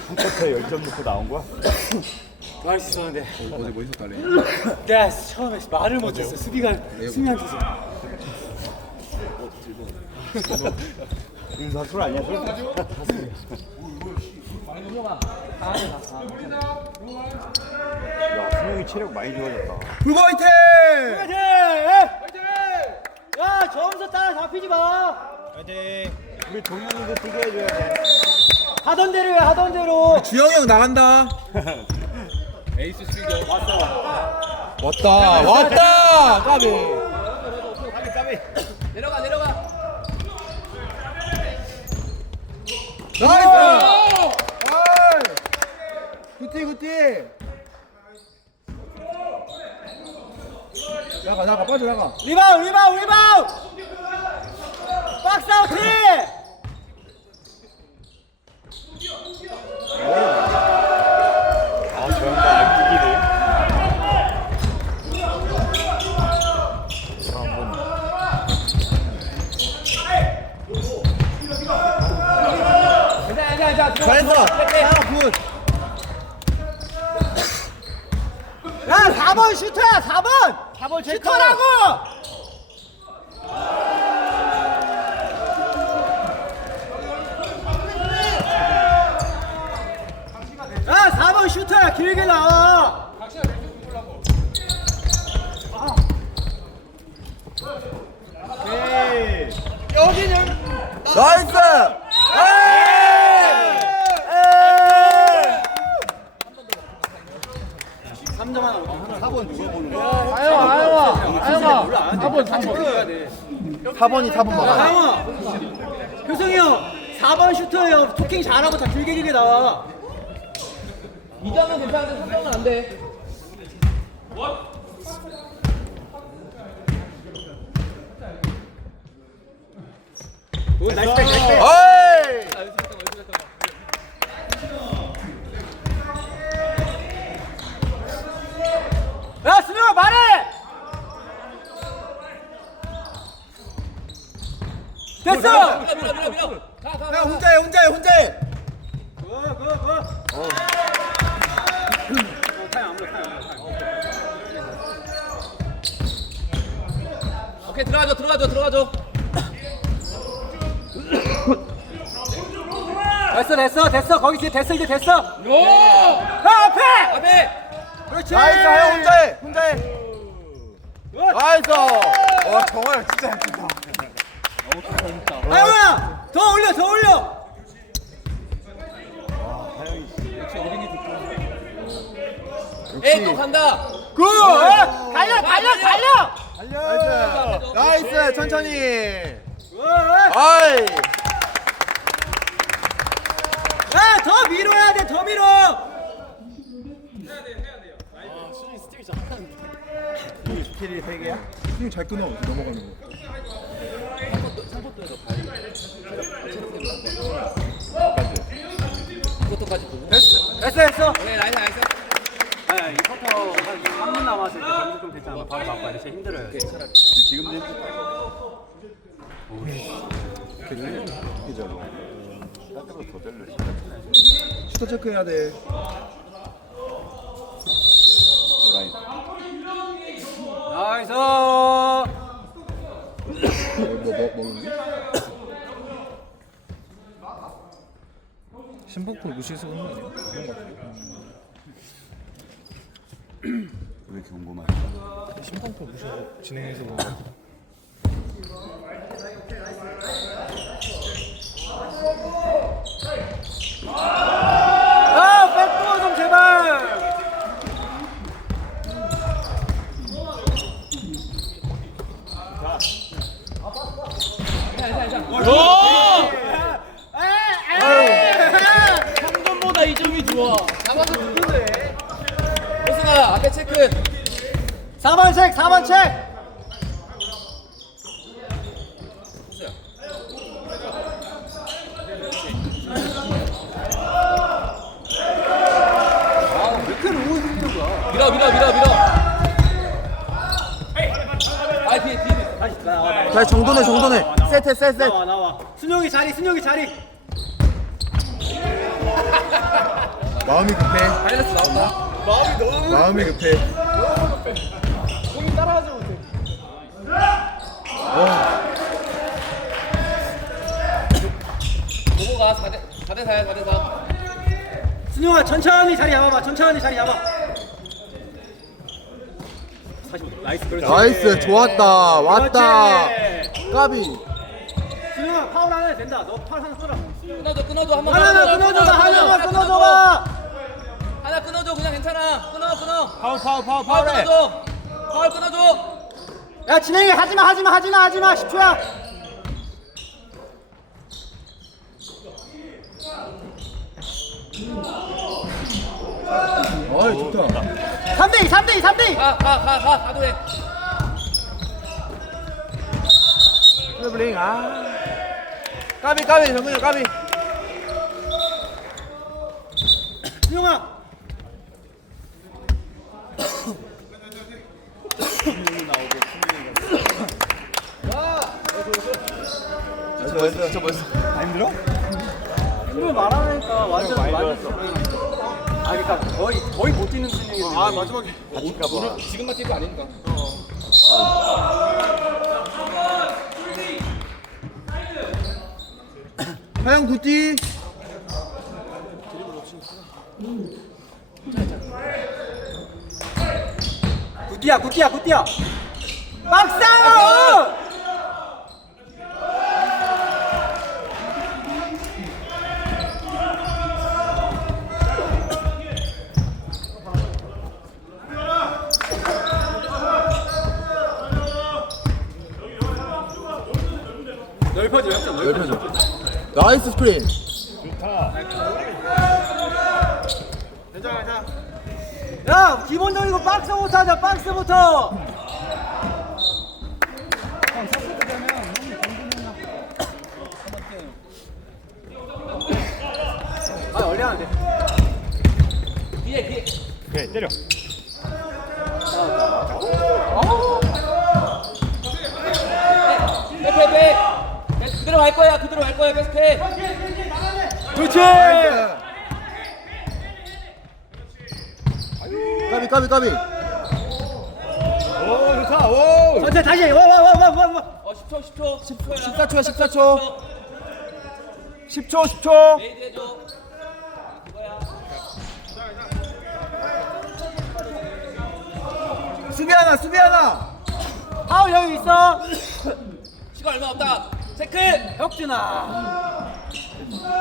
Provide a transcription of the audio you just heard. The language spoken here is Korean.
한 쿼터에 10점 넣고 나온 거야? 말할 수 있었는데 어제 뭐 있었다래? 내가 처음에 말을 못했어. 수비한테서. 윤사 술 아니야? 술? 야, 승용이 체력 많이 좋아졌다. 불고 화이팅! 화이팅! 야, 점수 따라 잡히지 마. 화이팅! 우리 동현이도 뛰게 해줘야 돼. 하던 대로 해, 하던 대로. 주영이 형 나간다. 에이스 출격. 왔다. 까비. 내려가. 나이스. 굿띠. 나가 빠져. 리바운드. 박스 아웃 팀. 아, 저 형도 안 뛰기네. 자. 잘했어. 굿. 야, 4번 슈터야, 4번 슈터라고! 야, 4번 슈터야, 길게 나와! 오케이. 나이스. 3점 하나. 4번 누가 보는 거야? 아영아. 4번이 4번 막아. 아영아. 효성이 형, 4번 슈터예요. 토킹 잘하고 다 길게 나와. 2점은 괜찮은데 3점은 안 돼. 나이스 백. 어이. 야, 수명아 말해! 됐어! 밀어. 야 혼자해. 오케이 들어가줘. 됐어. 거기 이제 됐어. 오! 야, 앞에! 앞에. 그렇지! 나이스 형 혼자해. 나이스. 와 정말 진짜 잘 뛴다. 아영아! 더 올려! 에이 또 간다. 굿! 달려! 나이스 천천히. 굿! 아이. 야, 더 밀어야 돼, 더 밀어! 스킬이 3개야? 힘 잘 끊어 넘어가는 거. 그것도까지 보고. 됐어. 오케이 나이스. 이 쿼터 한 3분 남았을 때 점수 좀 됐잖아. 바로 바꿔야 돼. 진짜 힘들어요. 지금 된 이잖아. 딴데보다 더 잘려. 슈터 체크해야 돼. 라인. 나이스! 먹는 게? 심판풀 무시해서 그런 거 아니야? 그런 거 같아. 왜 이렇게 궁금하지? 심판풀 무시해서 진행해서 그런 거 같아. 백도어 좀 제발! 상점보다 2점이 좋아. 잡아서 죽는데. 호승아 앞에 체크. 4번 책! 밀어. 아 뒤에. 다시 나와. 자 정돈해. 셋. 나와. 순영이 자리. 마음이 급해. 하이라이트 나온다. 마음이 급해. 공이 따라가지 못해. 넘어가 4대 4야 4대 4. 순영아 천천히 자리 잡아봐. 천천히 자리 잡아. 45도. 나이스. 그렇지. 나이스, 좋았다. 왔다. 그렇지. 까비. 순영아 파울 하나 해도 된다. 너 파울 하나 써라. 끊어줘 한번 하나만 끊어줘봐. 하나만 끊어줘봐. 하나 끊어줘 그냥 괜찮아. 끊어. 파울 파울 파울해. 끊어줘. 파울 끊어줘. 야 진행해. 하지마 10초야. 어이, 좋다. 3대2. 가 가도해. 트래블링, 까비, 정근이 까비. 순영아. 저 벌써. 안 힘들어? 순영 말하니까 완전 아 그러니까 거의 못 뛰는 순영이. 아 마지막에. 다칠까봐. 지금만 뛰는 거 아니니까. 하영 굿디. 굿디야. 박사우. 넓혀줘. 나이스 스크린. 야 기본적이고 박스부터 하자. 박스부터. 아 얼려야 돼. 뒤에. 그래 때려. 빼. 그대로 갈 거야. 계속해. 그렇지. 까비. 오 좋다. 오. 천천히 다시. 와. 10초. 10초. 레이드 해줘. 그거야. 수비 하나. 파울 여기 있어. 시간 얼마 없다. 체크. 혁준아.